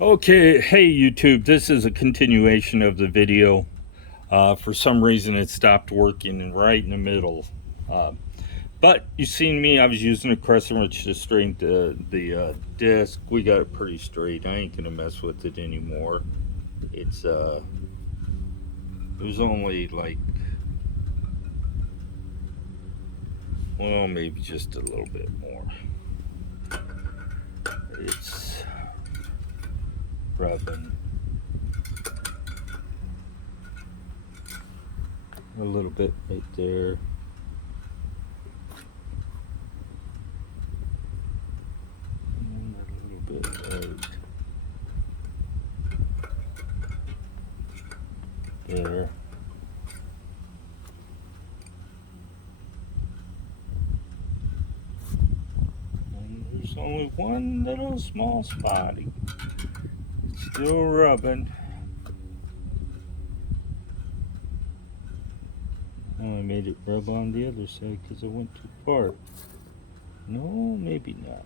Okay, hey YouTube, this is a continuation of the video. For some reason it stopped working and right in the middle. Uh, but you seen me, I was using a crescent wrench to straighten the disc. We got it pretty straight. I ain't gonna mess with it anymore. It was only like, well, maybe just a little bit more. It's rubbing a little bit right there. And a little bit right there. And there's only one little small spot. It's still rubbing. Oh, I made it rub on the other side because I went too far. No, maybe not.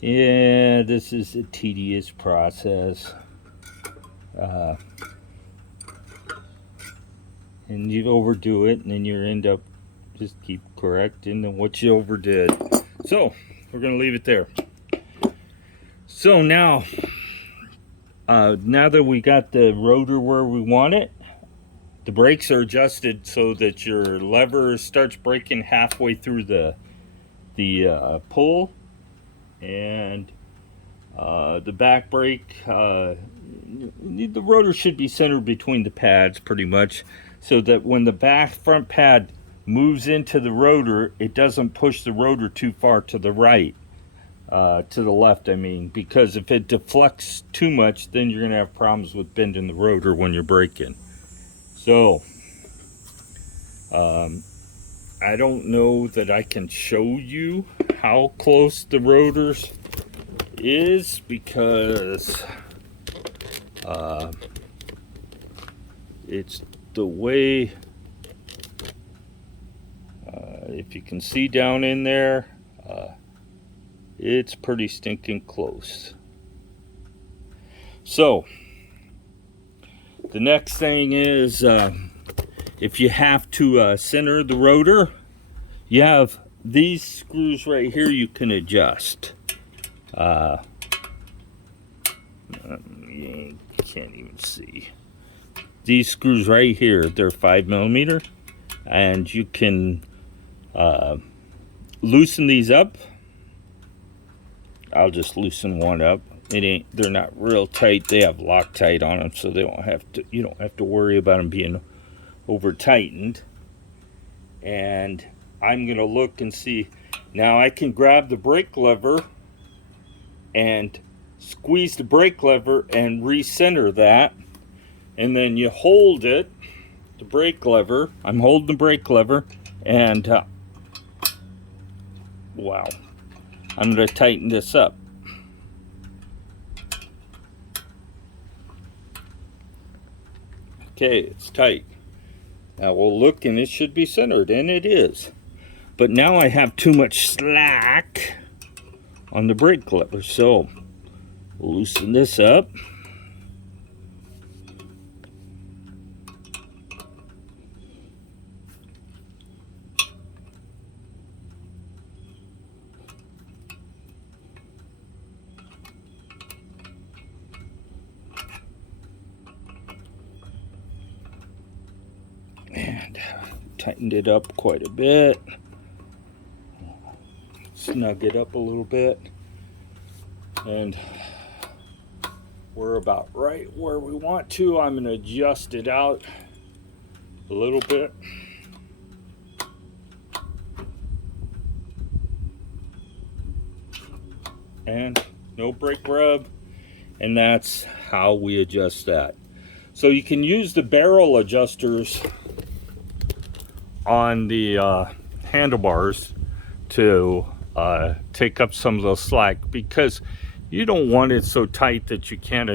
Yeah, this is a tedious process. Uh, and you overdo it, and then you end up just keep correcting what you overdid. So, we're going to leave it there. So now that we got the rotor where we want it, the brakes are adjusted so that your lever starts braking halfway through the pull, and the back brake, the rotor should be centered between the pads pretty much, so that when the front pad moves into the rotor, it doesn't push the rotor too far to the right, to the left I mean, because if it deflects too much, then you're going to have problems with bending the rotor when you're braking. So I don't know that I can show you how close the rotors is, because it's the way, if you can see down in there, it's pretty stinking close. So the next thing is, if you have to center the rotor, you have these screws right here you can adjust. You can't even see. These screws right here, they're 5mm, and you can loosen these up. I'll just loosen one up. They're not real tight. They have Loctite on them, so you don't have to worry about them being over tightened. And I'm gonna look and see. Now I can grab the brake lever and squeeze the brake lever and recenter that, and then you hold it, the brake lever. I'm holding the brake lever, and wow, I'm going to tighten this up. Okay, it's tight. Now we'll look, and it should be centered, and it is. But now I have too much slack on the brake lever, so we'll loosen this up. And tightened it up quite a bit. Snug it up a little bit. And we're about right where we want to. I'm going to adjust it out a little bit. And no brake rub. And that's how we adjust that. So you can use the barrel adjusters on the handlebars to take up some of the slack, because you don't want it so tight that you can't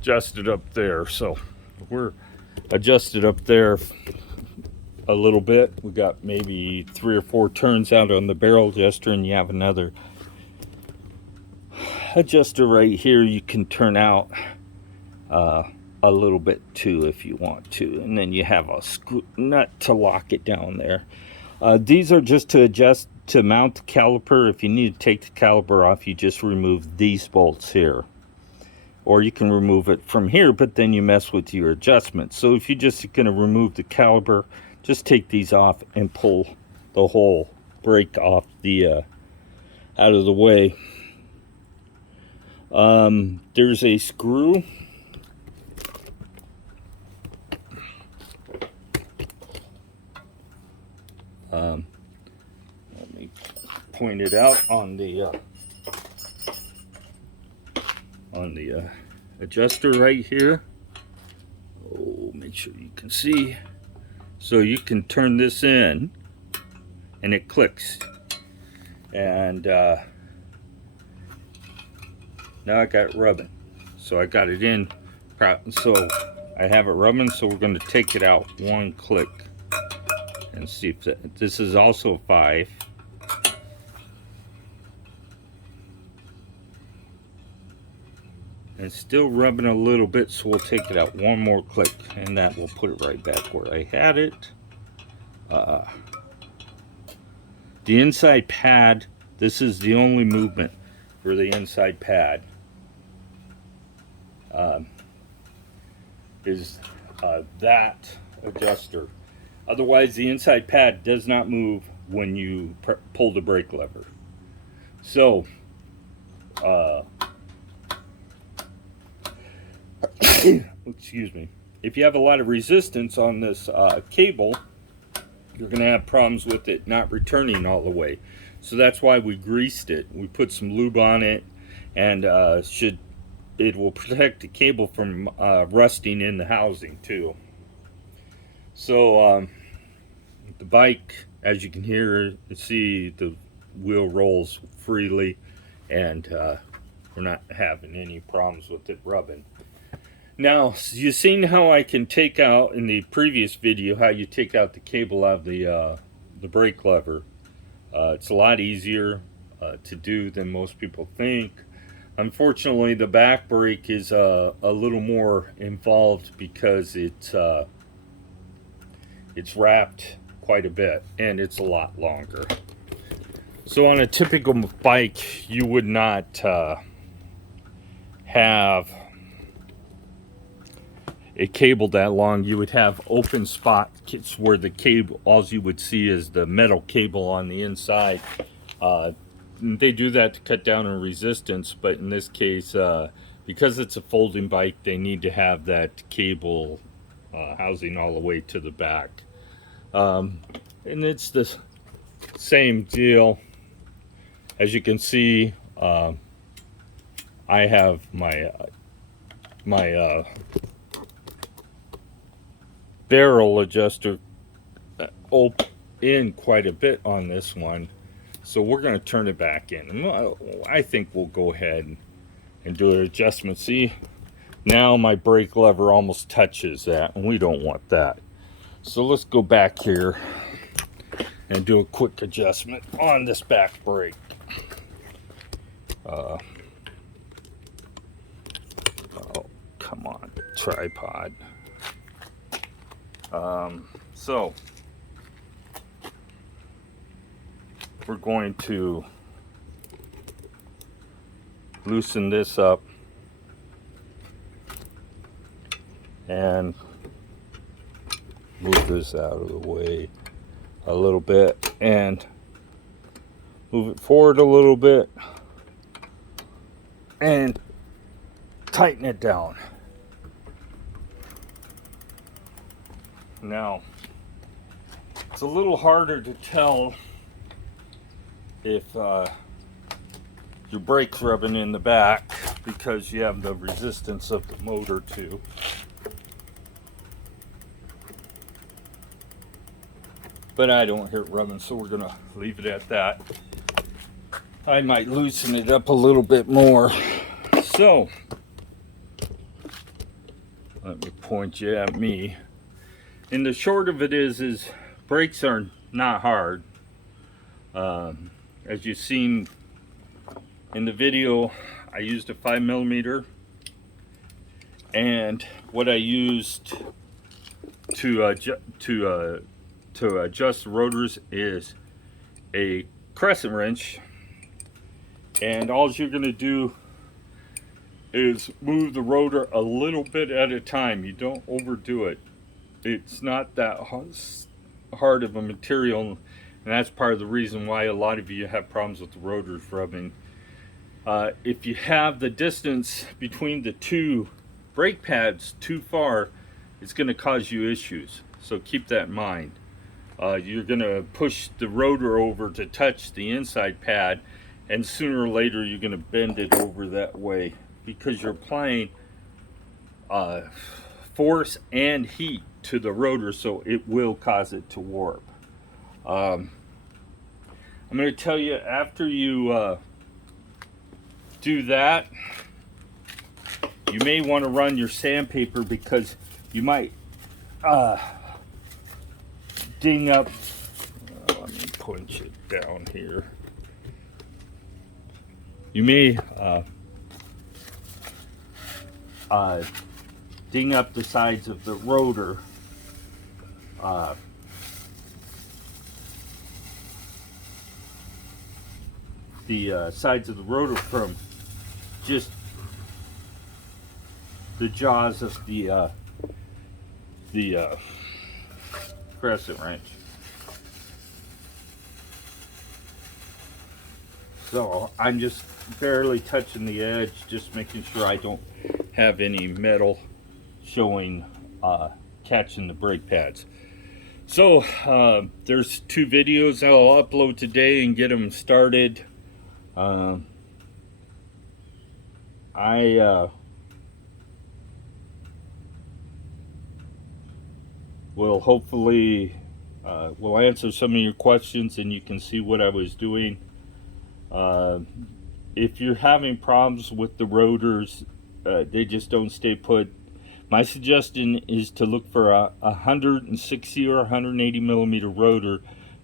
adjust it up there. So we're adjusted up there a little bit. We got maybe 3 or 4 turns out on the barrel adjuster, and you have another adjuster right here you can turn out a little bit too if you want to, and then you have a screw nut to lock it down there. These are just to adjust to mount the caliper. If you need to take the caliper off, you just remove these bolts here, or you can remove it from here, but then you mess with your adjustments. So if you're just going to remove the caliper, just take these off and pull the whole brake off the out of the way. There's a screw. Let me point it out on the adjuster right here. Oh, make sure you can see. So you can turn this in, and it clicks. And now I got it rubbing. So I got it in. So I have it rubbing. So we're going to take it out one click and see if this is also 5. And still rubbing a little bit, so we'll take it out one more click, and that will put it right back where I had it. The inside pad, this is the only movement for the inside pad, is that adjuster. Otherwise, the inside pad does not move when you pull the brake lever. So, excuse me. If you have a lot of resistance on this cable, you're going to have problems with it not returning all the way. So that's why we greased it. We put some lube on it, and it will protect the cable from rusting in the housing too. So the bike, as you can see the wheel rolls freely, and we're not having any problems with it rubbing. Now, you've seen how I can take out in the previous video how you take out the cable out of the brake lever. It's a lot easier to do than most people think. Unfortunately, the back brake is a little more involved because it's wrapped quite a bit, and it's a lot longer. So on a typical bike, you would not have a cable that long. You would have open spots where the cable, all you would see is the metal cable on the inside. They do that to cut down on resistance, but in this case, because it's a folding bike, they need to have that cable housing all the way to the back. And it's the same deal. As you can see, I have my barrel adjuster in quite a bit on this one, so we're going to turn it back in, and I think we'll go ahead and do an adjustment. See, now my brake lever almost touches that, and we don't want that. So let's go back here and do a quick adjustment on this back brake. Oh, come on, tripod. So we're going to loosen this up and move this out of the way a little bit and move it forward a little bit and tighten it down. Now, it's a little harder to tell if your brake's rubbing in the back because you have the resistance of the motor too. But I don't hear it rubbing, so we're gonna leave it at that. I might loosen it up a little bit more. So, let me point you at me. And the short of it is brakes are not hard. As you've seen in the video, I used a 5mm, and what I used to adjust the rotors is a crescent wrench, and all you're going to do is move the rotor a little bit at a time. You don't overdo it. It's not that hard of a material, and that's part of the reason why a lot of you have problems with the rotors rubbing. If you have the distance between the two brake pads too far, it's going to cause you issues, so keep that in mind. You're going to push the rotor over to touch the inside pad, and sooner or later you're going to bend it over that way because you're applying force and heat to the rotor, so it will cause it to warp. I'm going to tell you, after you do that, you may want to run your sandpaper because you might ding up. Let me punch it down here. You may ding up the sides of the rotor. The sides of the rotor from just the jaws of the crescent wrench. So I'm just barely touching the edge, just making sure I don't have any metal showing, catching the brake pads. So there's 2 videos I'll upload today and get them started. I will hopefully will answer some of your questions, and you can see what I was doing. If you're having problems with the rotors, they just don't stay put, my suggestion is to look for a 160 or 180 millimeter rotor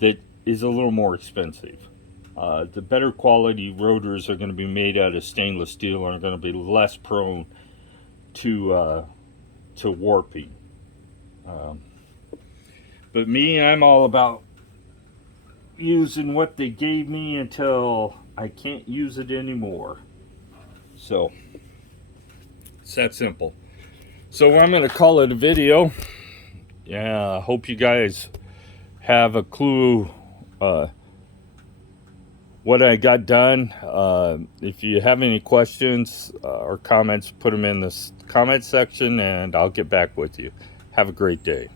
that is a little more expensive. The better quality rotors are going to be made out of stainless steel and are going to be less prone to warping. But me, I'm all about using what they gave me until I can't use it anymore. So it's that simple. So I'm going to call it a video. Yeah, I hope you guys have a clue what I got done. If you have any questions or comments, put them in the comment section and I'll get back with you. Have a great day.